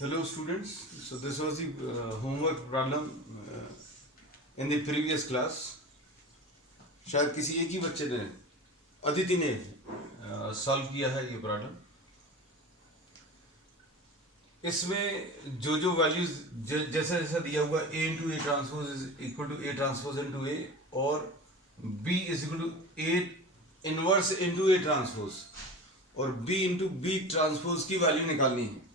Hello students, so this was the homework problem in the previous class. शायद किसी एक ही बच्चे ने, अदिति ने सॉल्व किया है ये प्रॉब्लम. इसमें जो जो वैल्यूज जैसा जैसा दिया हुआ a into A transpose is equal to A transpose into A और b is equal to A inverse into A transpose और b इंटू बी ट्रांसपोज की वैल्यू निकालनी है.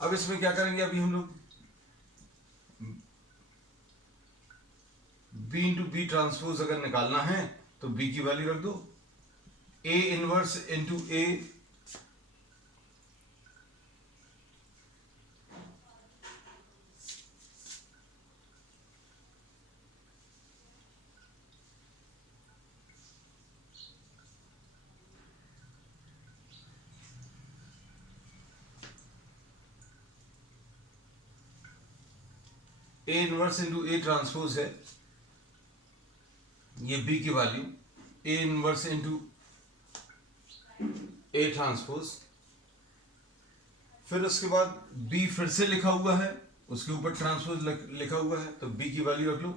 अब इसमें क्या करेंगे, अभी हम लोग b इंटू बी ट्रांसपोज अगर निकालना है तो b की वैल्यू रख दो, a inverse into a inverse into A transpose है, ये b की value a inverse into A transpose. फिर उसके बाद b फिर से लिखा हुआ है, उसके ऊपर ट्रांसपोज लिखा हुआ है, तो b की वैल्यू रख लो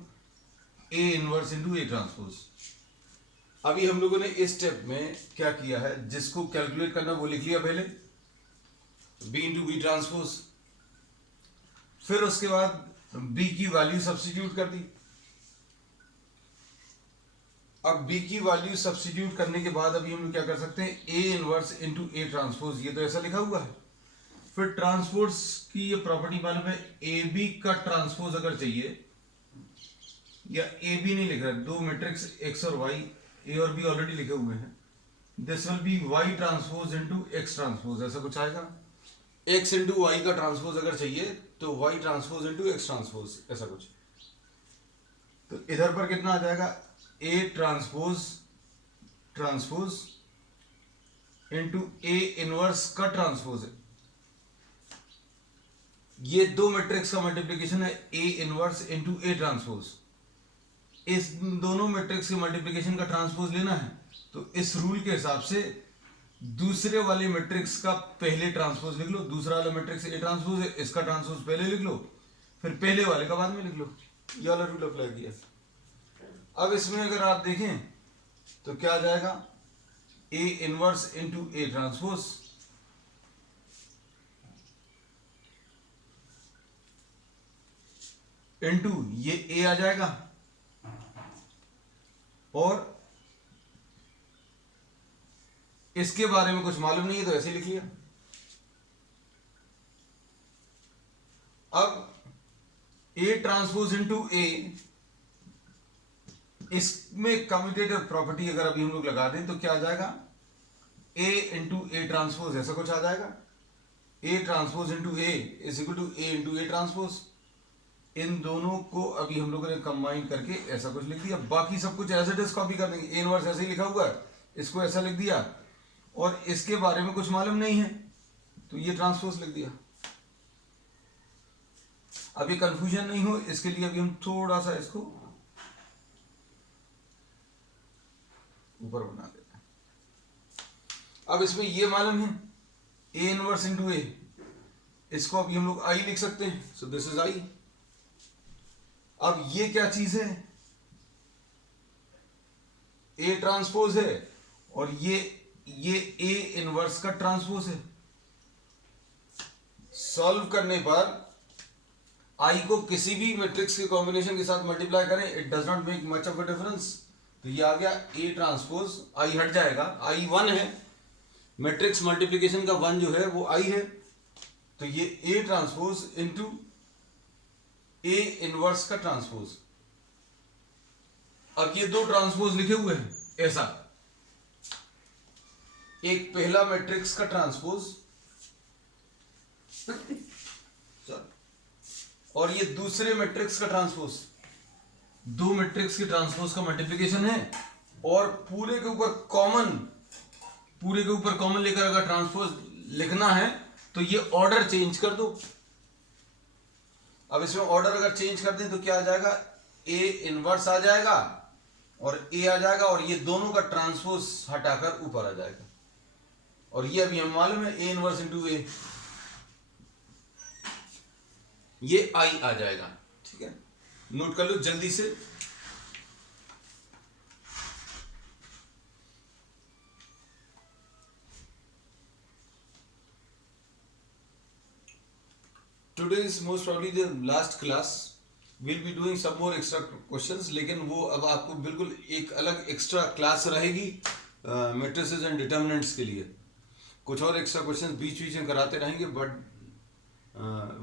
a inverse into A transpose. अभी हम लोगों ने इस स्टेप में क्या किया है, जिसको कैलकुलेट करना वो लिख लिया पहले, b इंटू बी ट्रांसपोज. फिर उसके बाद b की वैल्यू सब्स्टिट्यूट कर दी. अब b की वैल्यू सब्स्टिट्यूट करने के बाद अभी हम लोग क्या कर सकते हैं, a inverse into A transpose, ये तो ऐसा लिखा हुआ है. फिर ट्रांसपोज की ये प्रॉपर्टी मालूम है, ए बी का ट्रांसपोज अगर चाहिए, या ए बी नहीं लिख रहा है, दो मैट्रिक्स x और y, a और b ऑलरेडी लिखे हुए हैं, this will B y transpose into x transpose, ऐसा कुछ आएगा. x इंटू वाई का ट्रांसपोज अगर चाहिए तो y transpose into x transpose, ऐसा कुछ. तो इधर पर कितना आ जाएगा, a transpose transpose into a inverse का ट्रांसपोज है. ये दो मैट्रिक्स का मल्टीप्लिकेशन है, a inverse into A transpose. इस दोनों मैट्रिक्स के मल्टीप्लिकेशन का ट्रांसपोज लेना है, तो इस रूल के हिसाब से दूसरे वाले मैट्रिक्स का पहले ट्रांसपोज लिख लो, दूसरा वाला मैट्रिक्स ए ट्रांसपोज है, इसका ट्रांसपोज पहले लिख लो, फिर पहले वाले का बाद में लिख लो. ये वाला रूल अप्लाई किया. अब इसमें अगर आप देखें तो क्या आ जाएगा, ए inverse into A transpose into ये ए आ जाएगा और इसके बारे में कुछ मालूम नहीं है तो ऐसे लिख लिया. अब ए ट्रांसपोज इंटू ए, इसमें कम्यूटेटिव प्रॉपर्टी अगर अभी हम लोग लगा दें तो क्या आ जाएगा, a इंटू ए ट्रांसपोज, ऐसा कुछ आ जाएगा. a transpose into A is equal to a into A transpose. इन दोनों को अभी हम लोगों ने कंबाइन करके ऐसा कुछ लिख दिया. बाकी सब कुछ एज इट इज कॉपी कर देंगे, a इनवर्स ऐसे ही लिखा हुआ है, इसको ऐसा लिख दिया और इसके बारे में कुछ मालूम नहीं है तो ये ट्रांसपोज लिख दिया. अब ये कंफ्यूजन नहीं हो इसके लिए अभी हम थोड़ा सा इसको ऊपर बना देते हैं. अब इसमें ये मालूम है a इनवर्स इंटू ए, इसको अभी हम लोग i लिख सकते हैं, सो दिस इज i. अब ये क्या चीज है, a ट्रांसपोज है और ये a इनवर्स का ट्रांसपोज है. सॉल्व करने पर i को किसी भी मैट्रिक्स के कॉम्बिनेशन के साथ मल्टीप्लाई करें, it does not make much of a difference. तो ये आ गया a ट्रांसपोज, i हट जाएगा, i 1 है, मैट्रिक्स मल्टीप्लिकेशन का 1 जो है वो i है, तो ये a transpose into a inverse का ट्रांसपोज. अब ये दो ट्रांसपोज लिखे हुए हैं ऐसा, एक पहला मैट्रिक्स का ट्रांसपोज और ये दूसरे मैट्रिक्स का ट्रांसपोज. दो मैट्रिक्स के ट्रांसपोज का मल्टीप्लिकेशन है और पूरे के ऊपर कॉमन लेकर अगर ट्रांसपोज लिखना है तो ये ऑर्डर चेंज कर दो. अब इसमें ऑर्डर अगर चेंज कर दें तो क्या आ जाएगा, ए इनवर्स आ जाएगा और ए आ जाएगा, और ये दोनों का ट्रांसपोज हटाकर ऊपर आ जाएगा, और ये अभी हमें मालूम है ए इनवर्स इंटू ए, ये आई आ जाएगा। ठीक है, नोट कर लो जल्दी से। Today is most probably the last class. We'll be doing some more extra questions, लेकिन वो अब आपको बिल्कुल एक अलग एक्स्ट्रा क्लास रहेगी मैट्रिसेस एंड डिटर्मिनेंट्स के लिए। कुछ और एक्स्ट्रा क्वेश्चंस बीच बीच में कराते रहेंगे, but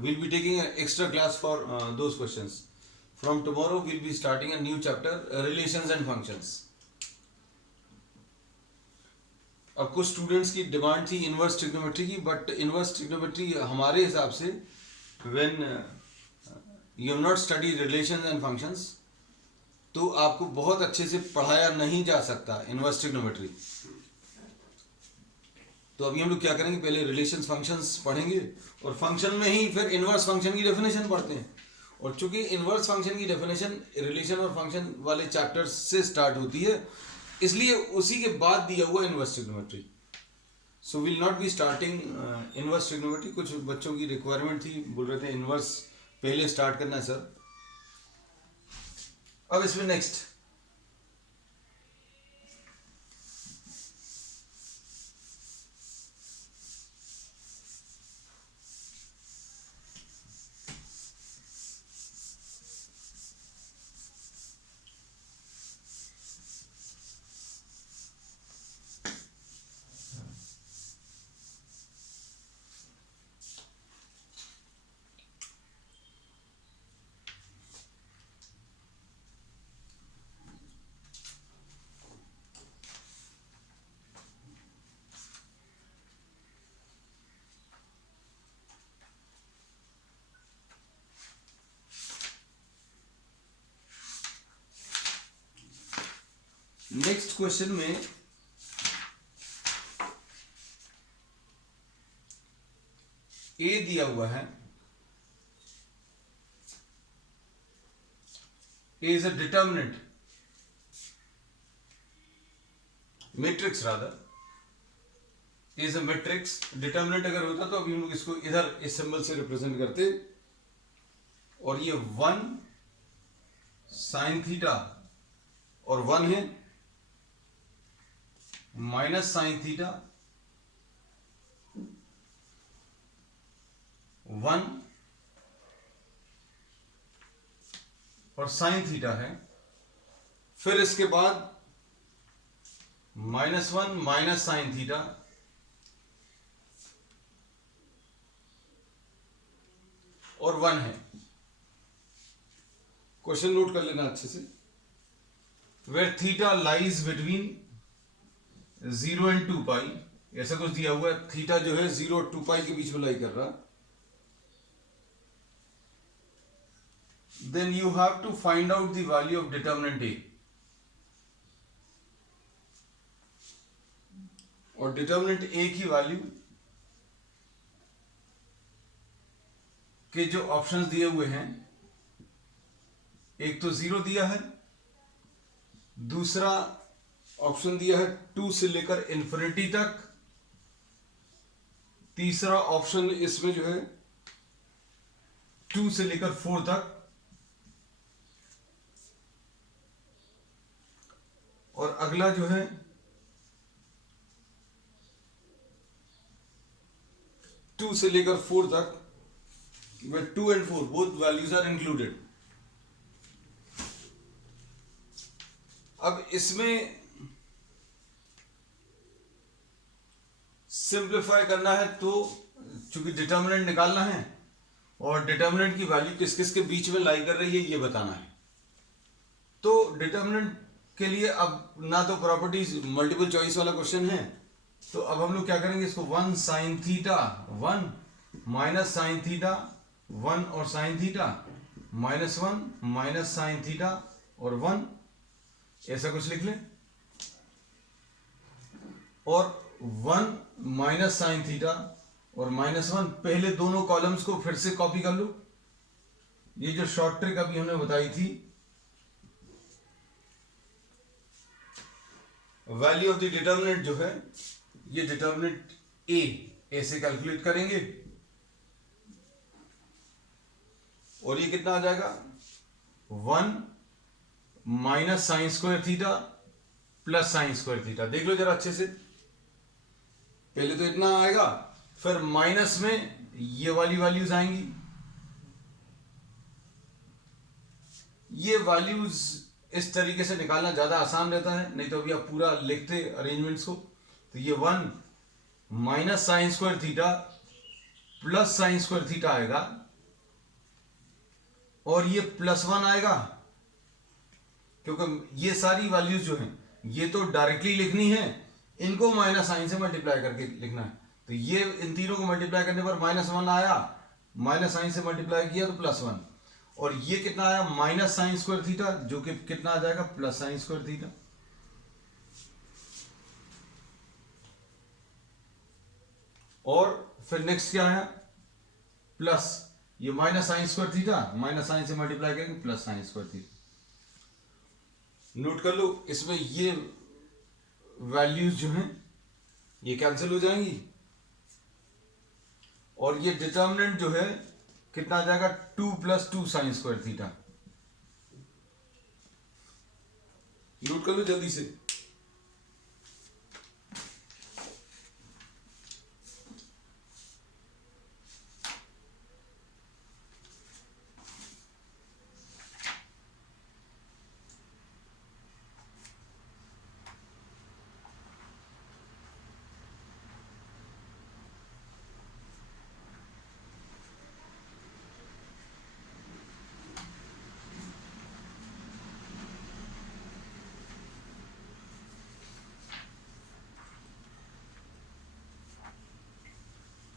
we'll be taking an extra class for those questions. From tomorrow we'll be starting a new chapter, relations and functions. अब कुछ स्टूडेंट्स की डिमांड थी इनवर्स ट्रिग्नोमेट्री की, बट इनवर्स ट्रिग्नोमेट्री हमारे हिसाब से when you have not studied relations and functions, तो आपको बहुत अच्छे से पढ़ाया नहीं जा सकता इनवर्स ट्रिग्नोमेट्री। तो अभी हम लोग क्या करेंगे, पहले रिलेशंस फंक्शंस पढ़ेंगे, और फंक्शन में ही फिर इनवर्स फंक्शन की डेफिनेशन पढ़ते हैं। और चूंकि इनवर्स फंक्शन की डेफिनेशन रिलेशन और फंक्शन वाले चैप्टर्स से स्टार्ट होती है, इसलिए उसी के बाद दिया हुआ inverse trigonometry. So will not be starting inverse trigonometry. कुछ बच्चों की रिक्वायरमेंट थी, बोल रहे थे इनवर्स पहले स्टार्ट करना है सर। अब इसमें नेक्स्ट क्वेश्चन में ए दिया हुआ है, A is a determinant matrix, rather is a matrix. Determinant अगर होता तो अभी हम लोग इसको इधर इस सिंबल से रिप्रेजेंट करते, और ये 1 साइन थीटा और 1 है माइनस साइन थीटा 1 और साइन थीटा है। फिर इसके बाद -1 माइनस साइन थीटा और 1 है। क्वेश्चन नोट कर लेना अच्छे से। Where theta lies between 0 and 2 pi, ऐसा कुछ दिया हुआ है। थीटा जो है 0 और 2 पाई के बीच में लाई कर रहा। Then you have to find out the value of determinant A, और डिटर्मिनेंट ए की वैल्यू के जो ऑप्शंस दिए हुए हैं, एक तो 0 दिया है, दूसरा ऑप्शन दिया है 2 से लेकर इंफिनिटी तक, तीसरा ऑप्शन इसमें जो है 2 से लेकर 4 तक, और अगला जो है 2 से लेकर 4 तक, where 2 and 4 both values are included। अब इसमें सिंप्लीफाई करना है, तो चूंकि डिटर्मिनेंट निकालना है और डिटर्मिनेंट की वैल्यू किस किस के बीच में लाई कर रही है ये बताना है। तो डिटर्मिनेंट के लिए अब ना तो प्रॉपर्टीज मल्टीपल चॉइस वाला क्वेश्चन है, तो अब हम लोग क्या करेंगे, इसको 1 sine theta 1 minus sine theta 1 और sine theta -1 minus sine theta और 1, ऐसा कुछ लिख लें। और 1 माइनस साइन थीटा और -1, पहले दोनों कॉलम्स को फिर से कॉपी कर लो। ये जो शॉर्ट ट्रिक अभी हमने बताई थी, वैल्यू ऑफ द डिटर्मिनेंट जो है, ये डिटर्मिनेंट ए से कैलकुलेट करेंगे और ये कितना आ जाएगा 1 minus sine square theta plus sine square theta. देख लो जरा अच्छे से, पहले तो इतना आएगा, फिर माइनस में ये वाली वैल्यूज आएंगी। ये वैल्यूज इस तरीके से निकालना ज्यादा आसान रहता है, नहीं तो अभी आप पूरा लिखते अरेंजमेंट्स को। तो ये 1 minus sine square theta plus sine square theta आएगा और ये +1 आएगा, क्योंकि ये सारी वैल्यूज जो हैं ये तो डायरेक्टली लिखनी है, इनको माइनस साइन से मल्टीप्लाई करके लिखना है। तो ये इन तीनों को मल्टीप्लाई करने पर -1 आया, माइनस साइन से मल्टीप्लाई किया तो +1, और ये कितना आया माइनस साइन स्क्वायर थीटा, जो कि कितना आ जाएगा प्लस साइन स्क्वायर थीटा। और फिर नेक्स्ट क्या आया प्लस, ये minus sine square theta minus sine से मल्टीप्लाई करेंगे plus sine square theta. Note कर लो, इसमें ये वैल्यूज जो हैं ये कैंसिल हो जाएंगी और ये डिटर्मिनेंट जो है कितना आ जाएगा 2 + 2 साइन स्क्वायर थीटा। नोट कर लो जल्दी से।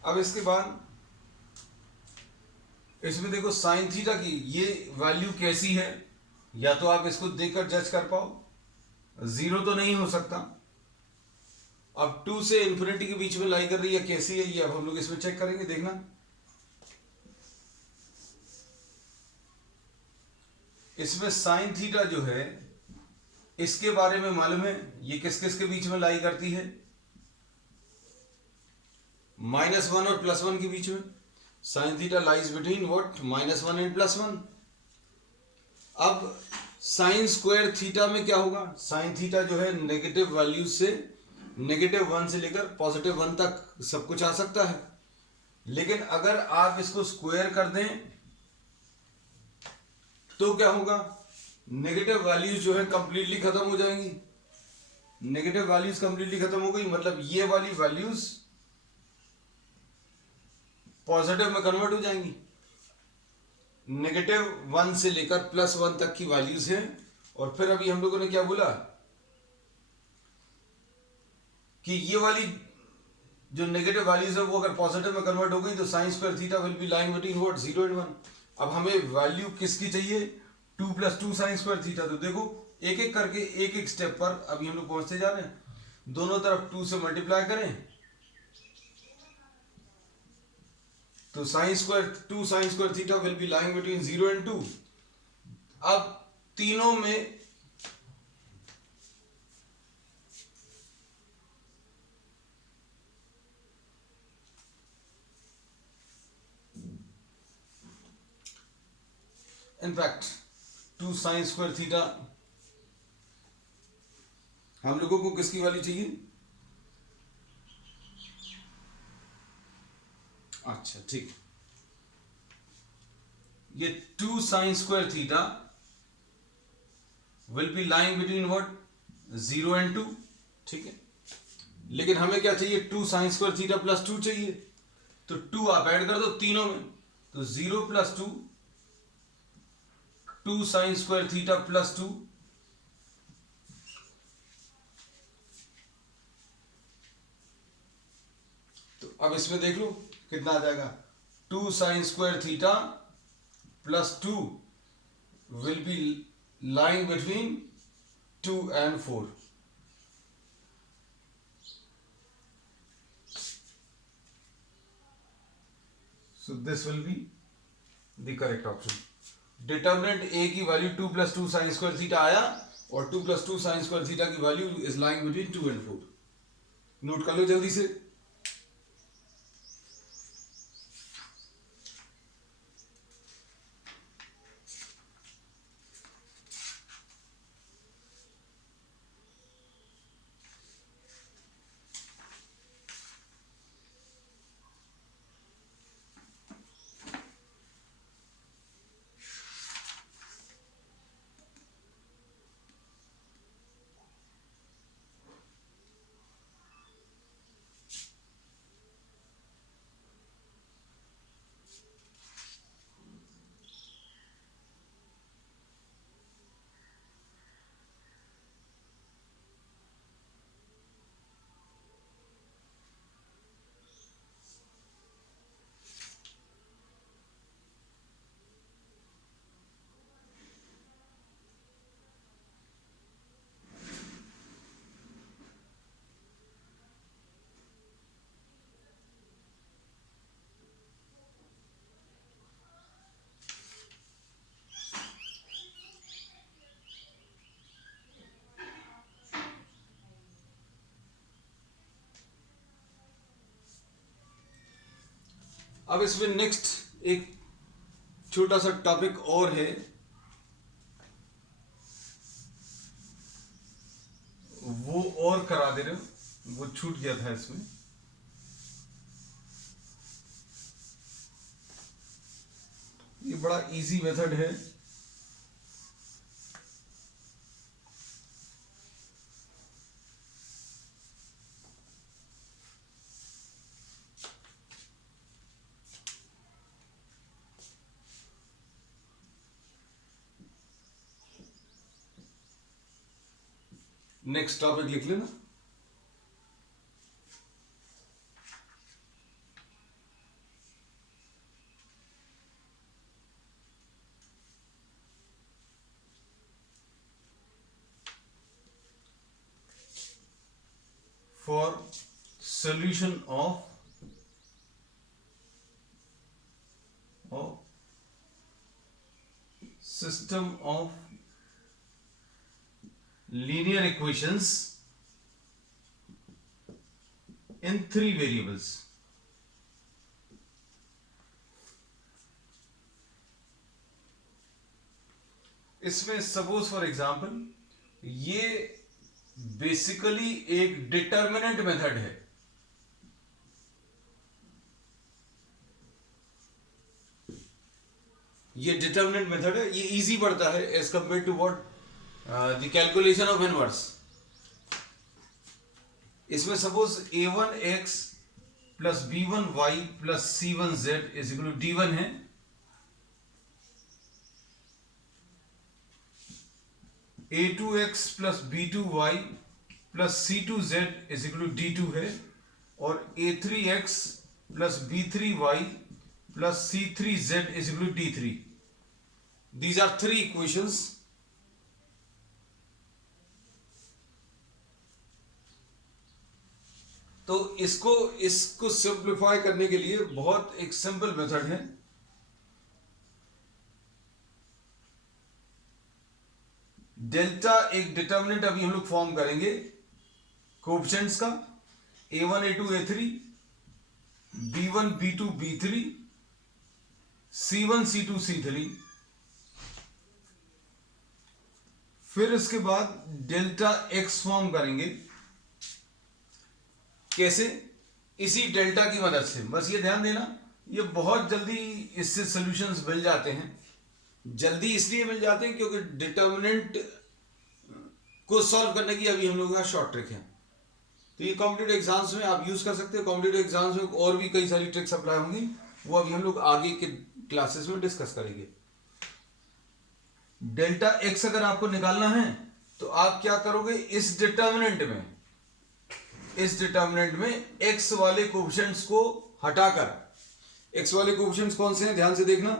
अब इसके बाद इसमें देखो साइन थीटा की ये वैल्यू कैसी है, या तो आप इसको देखकर जज कर पाओ, 0 तो नहीं हो सकता। अब 2 से इन्फिनिटी के बीच में लाई कर रही है, कैसी है ये अब हम लोग इसमें चेक करेंगे, देखना। इसमें साइन थीटा जो है इसके बारे में मालूम है, ये किस किस के बीच में लाई करती है, -1 और +1 के बीच में। Sine theta lies between what -1 and +1। अब साइन स्क्वायर थीटा में क्या होगा, साइन थीटा जो है नेगेटिव वैल्यू से -1 से लेकर +1 तक सब कुछ आ सकता है, लेकिन अगर आप इसको स्क्वायर कर दें तो क्या होगा, नेगेटिव वैल्यूज जो है कंप्लीटली खत्म हो जाएंगी। नेगेटिव वैल्यूज कंप्लीटली खत्म हो गई, मतलब ये वाली वैल्यूज पॉजिटिव में कन्वर्ट हो जाएंगी। -1 से लेकर +1 तक की वैल्यूज हैं, और फिर अभी हम लोगों ने क्या बोला कि ये वाली जो नेगेटिव वैल्यूज है वो अगर पॉजिटिव में कन्वर्ट हो गई तो sign square theta will be lying between what 0 and 1। अब हमें वैल्यू किसकी चाहिए, 2 + 2 साइन स्क्वायर थीटा। तो देखो एक एक करके एक एक स्टेप पर अभी हम लोग पहुंचते जा रहे हैं, दोनों तरफ 2 से मल्टीप्लाई करें तो 2 sign square theta will be lying between 0 and 2। अब तीनों में इनफैक्ट 2 साइन स्क्वायर थीटा हम लोगों को किसकी वाली चाहिए, अच्छा ठीक, ये 2 sign square theta will be lying between what 0 and 2, ठीक है। लेकिन हमें क्या चाहिए, 2 साइन स्क्वायर थीटा +2 चाहिए, तो 2 आप ऐड कर दो तीनों में, तो 0 + 2 2 साइन स्क्वायर थीटा +2 तो अब इसमें देख लो कितना आ जाएगा, 2 sign square theta +2 will be lying between 2 and 4। So this will be the correct option। Determinant A की वैल्यू 2 + 2 साइन स्क्वायर थीटा आया और 2 + 2 sin स्क्वायर थीटा की value is lying between 2 and 4। Note कर लो जल्दी से। अब इसमें नेक्स्ट एक छोटा सा टॉपिक और है, वो और करा दे रहे हो, वो छूट गया था इसमें। ये बड़ा इजी मेथड है। नेक्स्ट टॉपिक लिख लेना। For solution of system of linear equations in 3 variables। इसमें सपोज फॉर एग्जांपल ये बेसिकली एक डिटर्मिनेंट मेथड है। ये डिटर्मिनेंट मेथड है, ये इजी पड़ता है as compare to what the calculation of inverse. इसमें suppose a1x + b1y + c1z = d1 है, a2x + b2y + c2z = d2 है, और a3x + b3y + c3z = d3। These are 3 equations। तो इसको सिंप्लीफाई करने के लिए बहुत एक सिंपल मेथड है। डेल्टा एक डिटर्मिनेंट अभी हम लोग फॉर्म करेंगे कोएफिशिएंट्स का, a1 a2 a3, b1 b2 b3, c1 c2 c3। फिर इसके बाद डेल्टा x फॉर्म करेंगे। कैसे? इसी डेल्टा की मदद से। बस ये ध्यान देना, ये बहुत जल्दी इससे सॉल्यूशंस मिल जाते हैं। जल्दी इसलिए मिल जाते हैं क्योंकि डिटर्मिनेंट को सॉल्व करने की अभी हम लोगों का शॉर्ट ट्रिक है। तो ये कॉम्पिटिटिव एग्जाम्स में आप यूज कर सकते हो। कॉम्पिटिटिव एग्जाम्स में और भी कई सारी ट्रिक्स अप्लाई होंगी, वो अभी हम लोग आगे के क्लासेस में डिस्कस करेंगे। डेल्टा एक्स अगर आपको निकालना है तो आप क्या करोगे, इस डिटर्मिनेंट में एक्स वाले कोएफिशिएंट्स को हटाकर, एक्स वाले कोएफिशिएंट्स कौन से हैं ध्यान से देखना,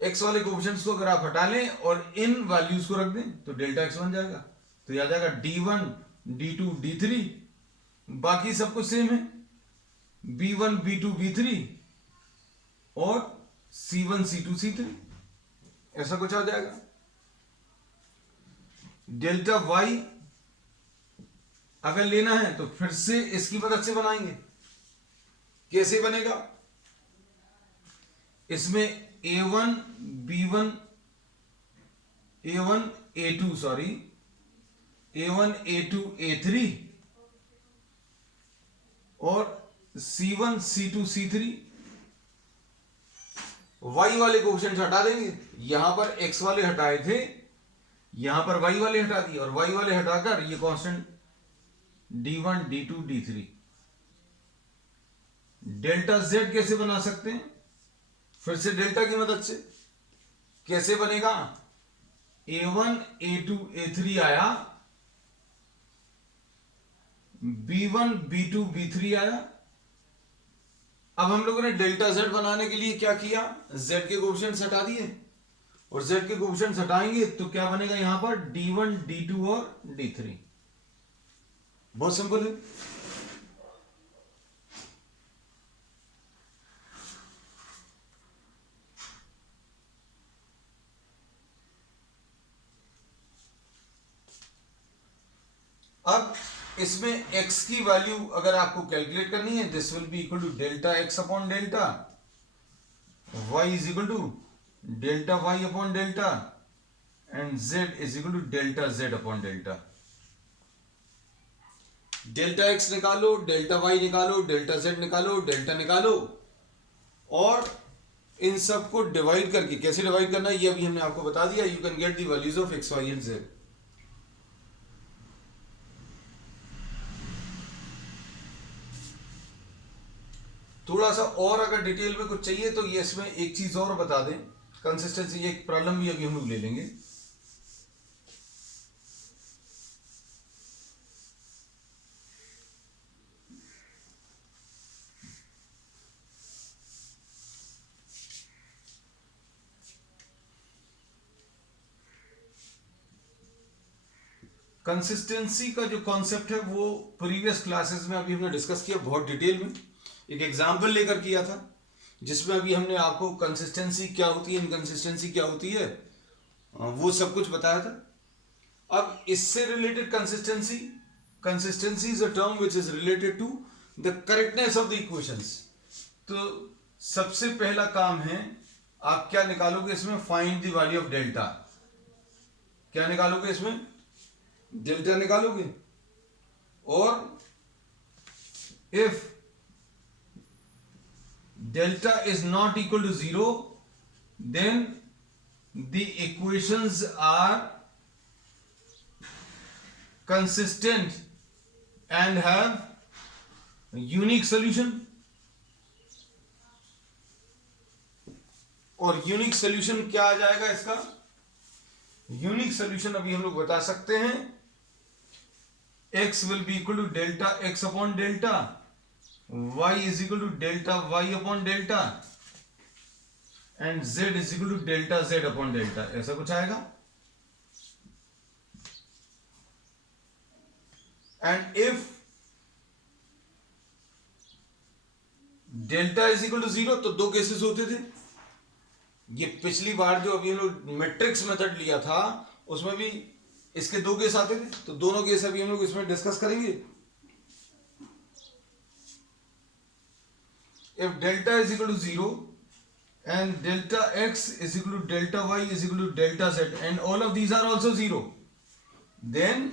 एक्स वाले कोएफिशिएंट्स को अगर आप हटा लें और इन वैल्यूज को रख दें तो डेल्टा एक्स बन जाएगा। तो यह आ जाएगा d1 d2 d3, बाकी सब कुछ सेम है, b1 b2 b3 और c1 c2 c3, ऐसा कुछ आ जाएगा। डेल्टा वाई अगर लेना है तो फिर से इसकी मदद से बनाएंगे। कैसे बनेगा? इसमें a1 b1 a1 a2 sorry a1 a2 a3 और c1 c2 c3। y वाले कोएफिशिएंट हटा देंगे, यहां पर x वाले हटाए थे, यहां पर y वाले हटा दिए और y वाले हटाकर ये constant d1 d2 d3। Delta z कैसे बना सकते हैं? फिर से डेल्टा की मदद से। कैसे बनेगा? a1 a2 a3 आया, b1 b2 b3 आया। अब हम लोगों ने डेल्टा z बनाने के लिए क्या किया? z के कोएफिशिएंट्स हटा दिए और z के कोएफिशिएंट्स हटाएंगे तो क्या बनेगा यहां पर? d1 d2 और d3। बहुत सिंपल है। अब इसमें x की वैल्यू अगर आपको कैलकुलेट करनी है, this will be equal to delta x upon delta, y is equal to delta y upon delta and z is equal to delta z upon delta. Delta x निकालो, delta y निकालो, delta z निकालो, delta निकालो और इन सबको divide करके कैसे divide करना है ये अभी हमने आपको बता दिया। You can get the values of x, y and z। थोड़ा सा और अगर डिटेल में कुछ चाहिए तो ये इसमें एक चीज और बता दें, कंसिस्टेंसी, एक प्रॉब्लम भी अभी हम लोग ले लेंगे। कंसिस्टेंसी का जो कॉन्सेप्ट है वो प्रीवियस क्लासेस में अभी हमने डिस्कस किया बहुत डिटेल में, एक एग्जाम्पल लेकर किया था जिसमें अभी हमने आपको कंसिस्टेंसी क्या होती है, इनकंसिस्टेंसी क्या होती है, वो सब कुछ बताया था। अब इससे related consistency, consistency is a term which is related to the correctness of the equations. तो सबसे पहला काम है आप क्या निकालोगे इसमें? Find the value of delta. क्या निकालोगे इसमें? डेल्टा निकालोगे। और if delta is not equal to 0 then the equations are consistent and have unique solution। और यूनिक सॉल्यूशन क्या आ जाएगा इसका? यूनिक सॉल्यूशन अभी हम लोग बता सकते हैं, x will be equal to delta x upon delta, y is equal to delta y upon delta and z is equal to delta z upon delta। ऐसा कुछ आएगा। and if delta is equal to 0 तो दो cases होते थे। ये पिछली बार जो अभी हम लोग मैट्रिक्स मेथड लिया था उसमें भी इसके दो केस आते थे, तो दोनों केस अभी हम लोग इसमें डिस्कस करेंगे। If delta is equal to 0 and delta x is equal to delta y is equal to delta z and all of these are also 0, then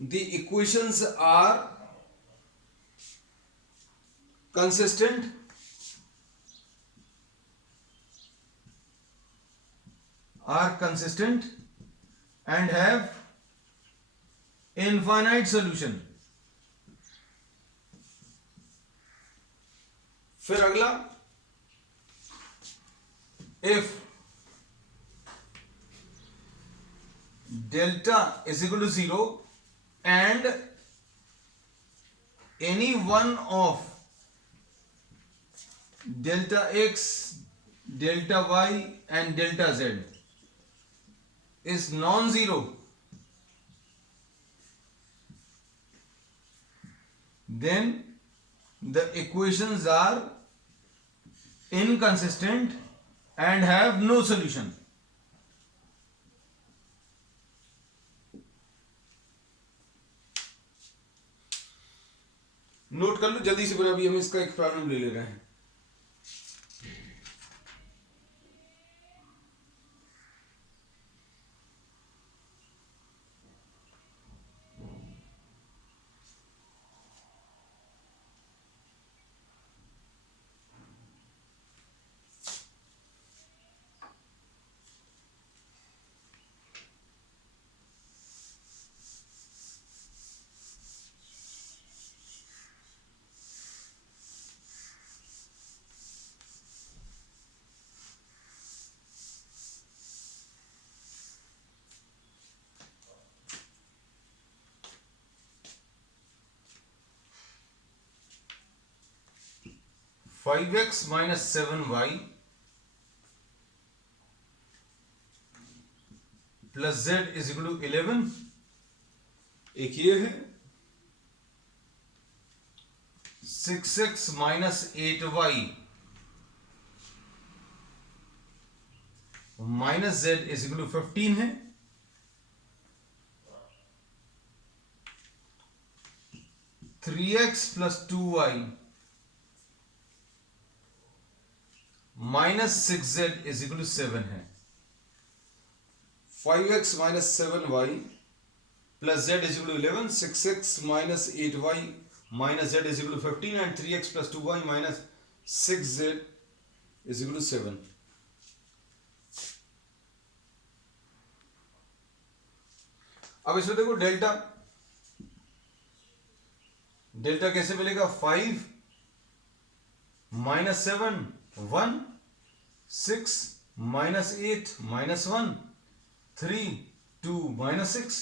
the equations are consistent and have infinite solution। फिर अगला, if delta is equal to 0 and any one of delta x, delta y and delta z is non-zero, then the equations are inconsistent and have no solution। Note कर लो जल्दी से, फिर अभी हम इसका एक प्रॉब्लम ले ले रहे हैं। Five x minus 7y plus z is equal to 11, एक ये है 6x minus 8y minus z is equal to 15 है, 3x plus 2y minus 6z is equal to 7 है। 5x minus 7y plus z is equal to 11, 6x minus 8y minus z is equal to 15 and 3x plus 2y minus 6z is equal to 7। अब इसमें देखो delta, delta कैसे मिलेगा? 5 minus 7 1, 6 minus 8 minus 1, 3 2 minus 6।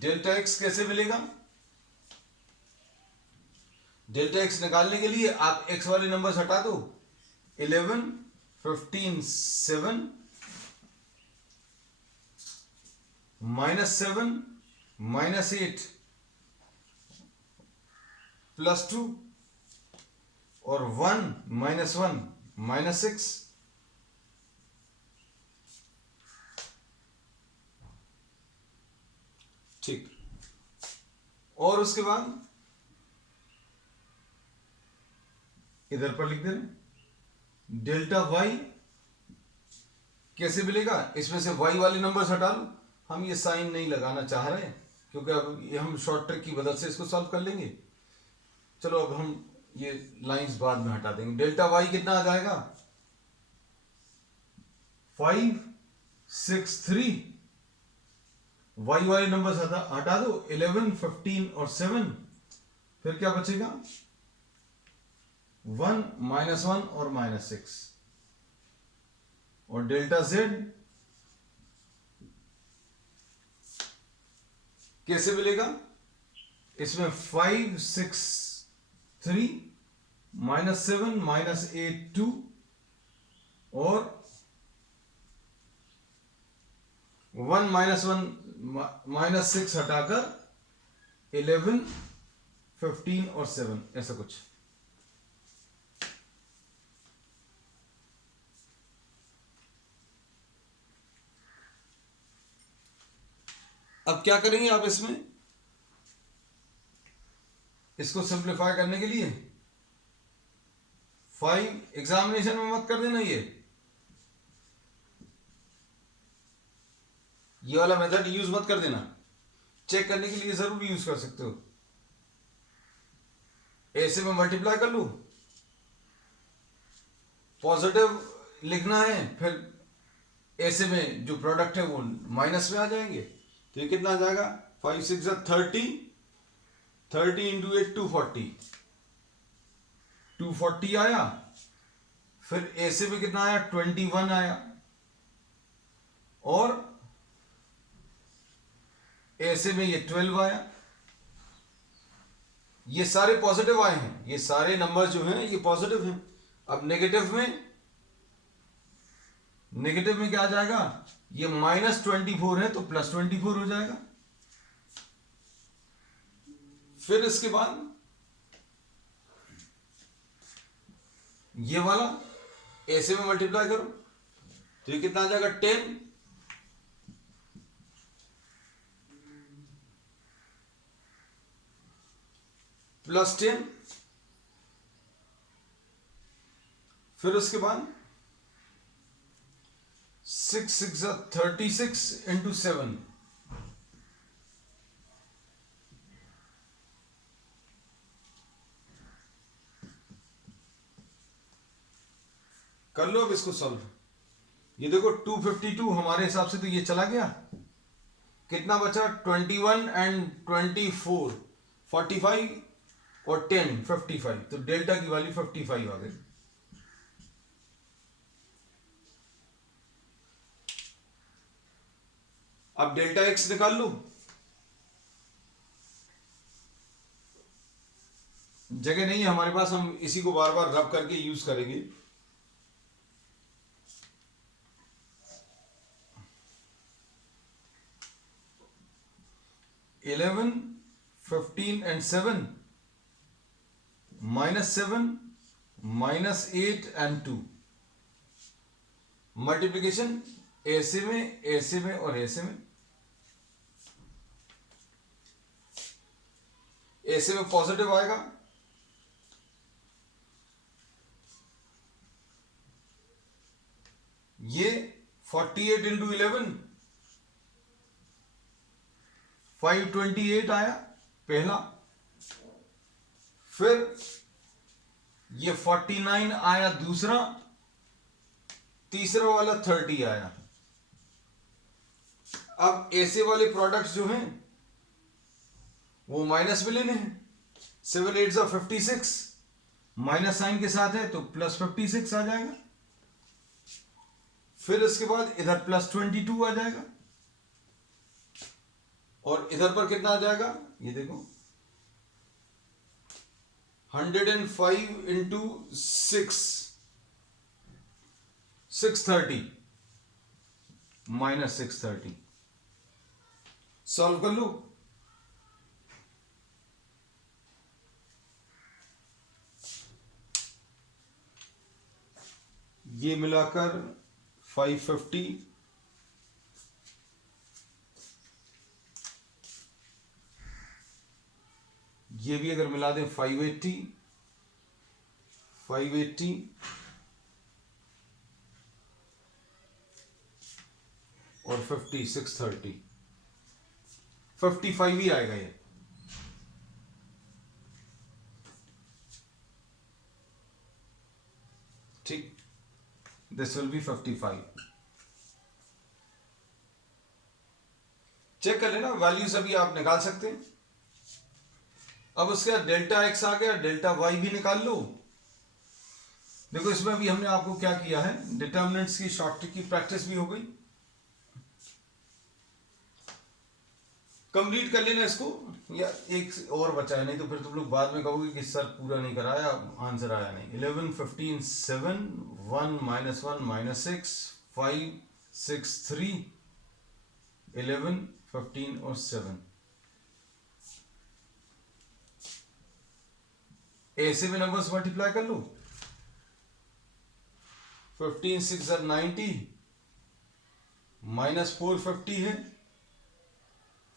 Delta x कैसे मिलेगा? Delta x निकालने के लिए आप एक्स वाले नंबर हटा दो, 11 15 7 माइनस 7 माइनस 8 प्लस 2 और 1 माइनस 1 माइनस 6। ठीक, और उसके बाद इधर पर लिख दे रहे डेल्टा वाई कैसे मिलेगा? इसमें से वाई वाले नंबर हटा लो, हम ये साइन नहीं लगाना चाह रहे हैं क्योंकि अब ये हम शॉर्ट ट्रिक की मदद से इसको सॉल्व कर लेंगे। चलो अब हम ये लाइंस बाद में हटा देंगे। डेल्टा वाई कितना आ जाएगा? 5 6 3, वाई वाले नंबर हटा दो, 11 15 और 7, फिर क्या बचेगा? 1 माइनस 1 और माइनस 6। और डेल्टा जेड कैसे मिलेगा? इसमें 5 6 3 माइनस 7 माइनस 8 2 और 1 माइनस 1 माइनस 6 हटाकर 11 15 और 7, ऐसा कुछ। अब क्या करेंगे आप इसमें? इसको सिंप्लीफाई करने के लिए 5 एग्जामिनेशन में मत कर देना, ये वाला मेथड यूज मत कर देना, चेक करने के लिए जरूर यूज कर सकते हो। ऐसे में मल्टीप्लाई कर लो, पॉजिटिव लिखना है, फिर ऐसे में जो प्रोडक्ट है वो माइनस में आ जाएंगे, तो ये कितना आ जाएगा? 5 6 30, 30 इंटू 8 240, 240 आया। फिर ऐसे में कितना आया? 21 आया। और ऐसे में ये 12 आया। ये सारे पॉजिटिव आए हैं, ये सारे नंबर जो हैं ये पॉजिटिव हैं। अब नेगेटिव में क्या आ जाएगा? ये माइनस 24 है तो प्लस 24 हो जाएगा। फिर इसके बाद ये वाला ऐसे में मल्टीप्लाई करो तो ये कितना आ जाएगा? 10 + +10, फिर उसके बाद 6 6 36 इंटू 7, कर लो अब इसको सॉल्व। ये देखो 252 हमारे हिसाब से तो ये चला गया, कितना बचा 21 एंड 24, 45 और 10 55, तो डेल्टा की वैल्यू 55 आ गई। अब डेल्टा एक्स निकाल लो, जगह नहीं है हमारे पास, हम इसी को बार बार रब करके यूज करेंगे। -11 15 एंड 7, -7 -8 एंड 2, मल्टीप्लीकेशन ऐसे में और ऐसे में। ऐसे में पॉजिटिव आएगा, ये 48 इंटू 11 528 आया पहला, फिर ये 49 आया दूसरा, तीसरा वाला 30 आया। अब ऐसे वाले प्रोडक्ट्स जो हैं वो माइनस में लेने हैं। 7 8 56, माइनस साइन के साथ है तो +56 आ जाएगा, फिर इसके बाद इधर +22 आ जाएगा, और इधर पर कितना आ जाएगा ये देखो 105 इंटू 6 630 -630। सॉल्व कर लो, ये मिलाकर 550, ये भी अगर मिला दें 580 और 50 630 55 ही आएगा ये। ठीक, दिस विल बी 55। चेक कर लेना, वैल्यूज अभी आप निकाल सकते हैं। अब उसके बाद डेल्टा एक्स आ गया, डेल्टा वाई भी निकाल लो। देखो इसमें अभी हमने आपको क्या किया है, डिटर्मिनेंट्स की शॉर्ट ट्रिक की प्रैक्टिस भी हो गई। कंप्लीट कर लेना इसको, या एक और बचा है, नहीं तो फिर तुम लोग बाद में कहोगे कि सर पूरा नहीं कराया, आंसर आया नहीं। 11 15 7 1 -1 -6 5 6 3 11 15 और 7, ऐसे में नंबर्स मल्टीप्लाई कर लो। 15 6 90, -450 है,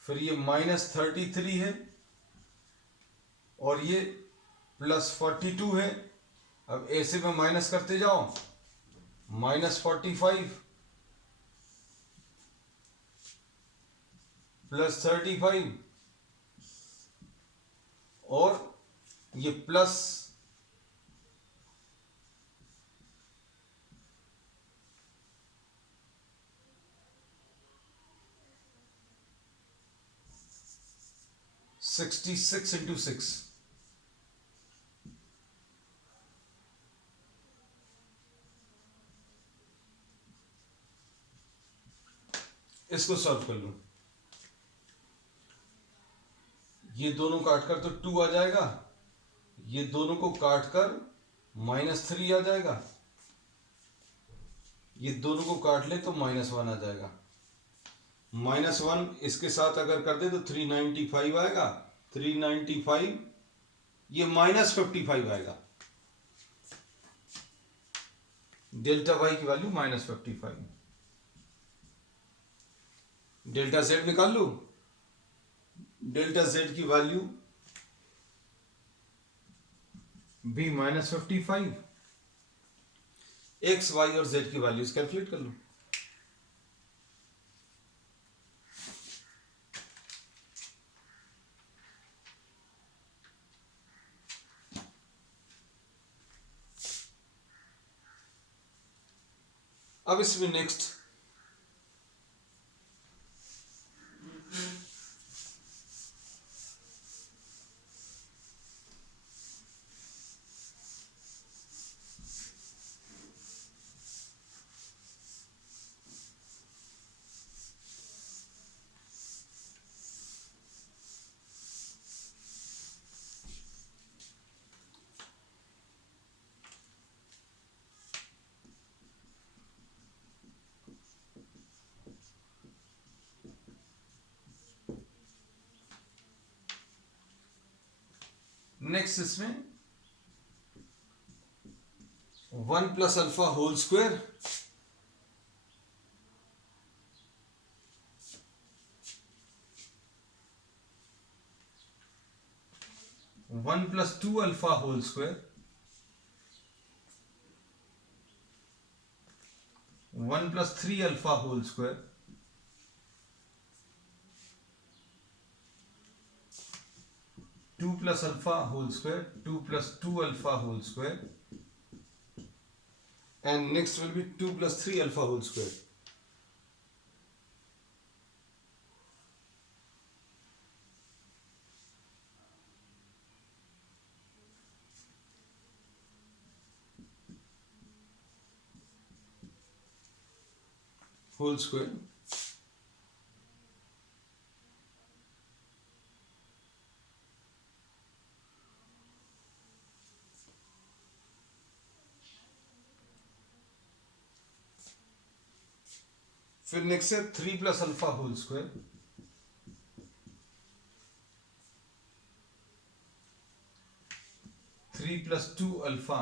फिर ये -33 है, और ये +42 है। अब ऐसे में माइनस करते जाओ, -45 +35 और ये प्लस $66 इंटू 6, इसको सॉल्व कर लो। ये दोनों काटकर तो 2 आ जाएगा, ये दोनों को काटकर -3 आ जाएगा, ये दोनों को काट ले तो -1 आ जाएगा। -1 इसके साथ अगर कर दे तो 395 आएगा, 395, ये -55 आएगा। डेल्टा वाई की वैल्यू -55। डेल्टा जेड निकाल लो, डेल्टा जेड की वैल्यू बी -55। एक्स वाई और जेड की वैल्यूज कैलकुलेट कर लो। अब इसमें नेक्स्ट इसमें 1 + alpha whole square one plus 2 alpha whole square 1 + 3 alpha whole square 2 + alpha whole square 2 + 2 alpha whole square and next will be 2 + 3 alpha whole square. Whole square. फिर next है 3 + alpha whole square 3 + 2 alpha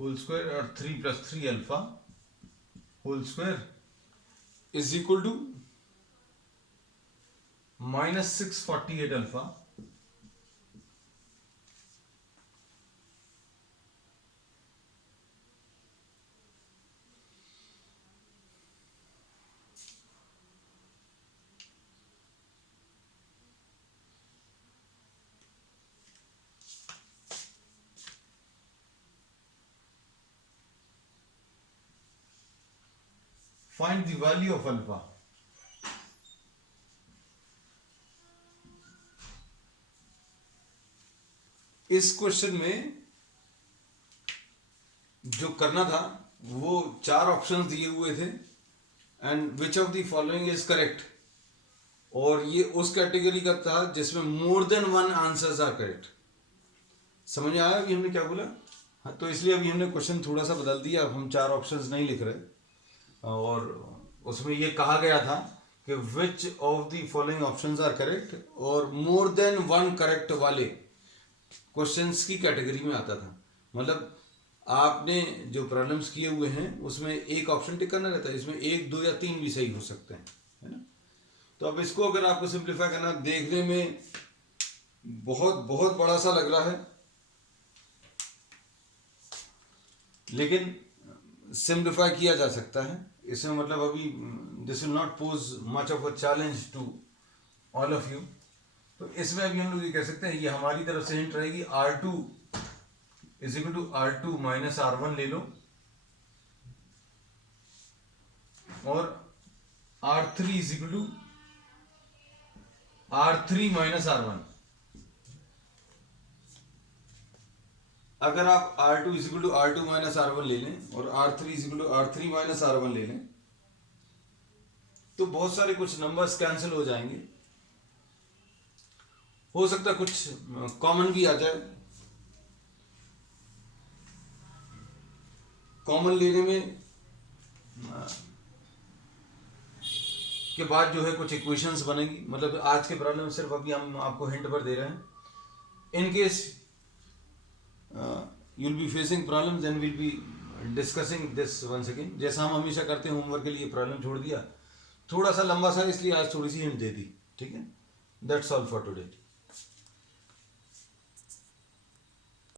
whole square और 3 + 3 alpha whole square is equal to -648 alpha find the value of alpha. इस question में जो करना था वो 4 options दिए हुए थे and which of the following is correct, और ये उस कैटेगरी का था जिसमें more than 1 answers are correct. समझ में आया अभी हमने क्या बोला? हाँ, तो इसलिए अभी हमने क्वेश्चन थोड़ा सा बदल दिया। अब हम 4 ऑप्शंस नहीं लिख रहे, और उसमें ये कहा गया था कि which of the following options are correct, और मोर देन 1 करेक्ट वाले क्वेश्चंस की कैटेगरी में आता था। मतलब आपने जो प्रॉब्लम्स किए हुए हैं उसमें एक ऑप्शन टिक करना रहता है, इसमें 1, 2 या 3 भी सही हो सकते हैं, है ना। तो अब इसको अगर आपको सिंप्लीफाई करना, देखने में बहुत बहुत बड़ा सा लग रहा है, लेकिन सिंप्लीफाई किया जा सकता है। इसमें मतलब अभी this will not pose much of a challenge to all of you. तो इसमें अभी हम लोग ये कह सकते हैं, ये हमारी तरफ से हिंट रहेगी, R2 = R2 - R1 ले लो, और R3 = R3 - R1। अगर आप R2 = R2 - R1 ले लें और R3 = R3 - R1 ले लें, तो बहुत सारे कुछ नंबर्स कैंसिल हो जाएंगे। हो सकता है कुछ कॉमन भी आ जाए। कॉमन लेने में के बाद जो है कुछ इक्वेशंस बनेंगी। मतलब आज के प्रॉब्लम सिर्फ अभी हम आपको हिंट पर दे रहे हैं। In case you'll be facing problems and we'll be discussing this once again, जैसा हम हमेशा करते हैं। होमवर्क के लिए प्रॉब्लम छोड़ दिया, थोड़ा सा लंबा सा, इसलिए आज थोड़ी सी हिंट दे दी, ठीक है। That's all for today.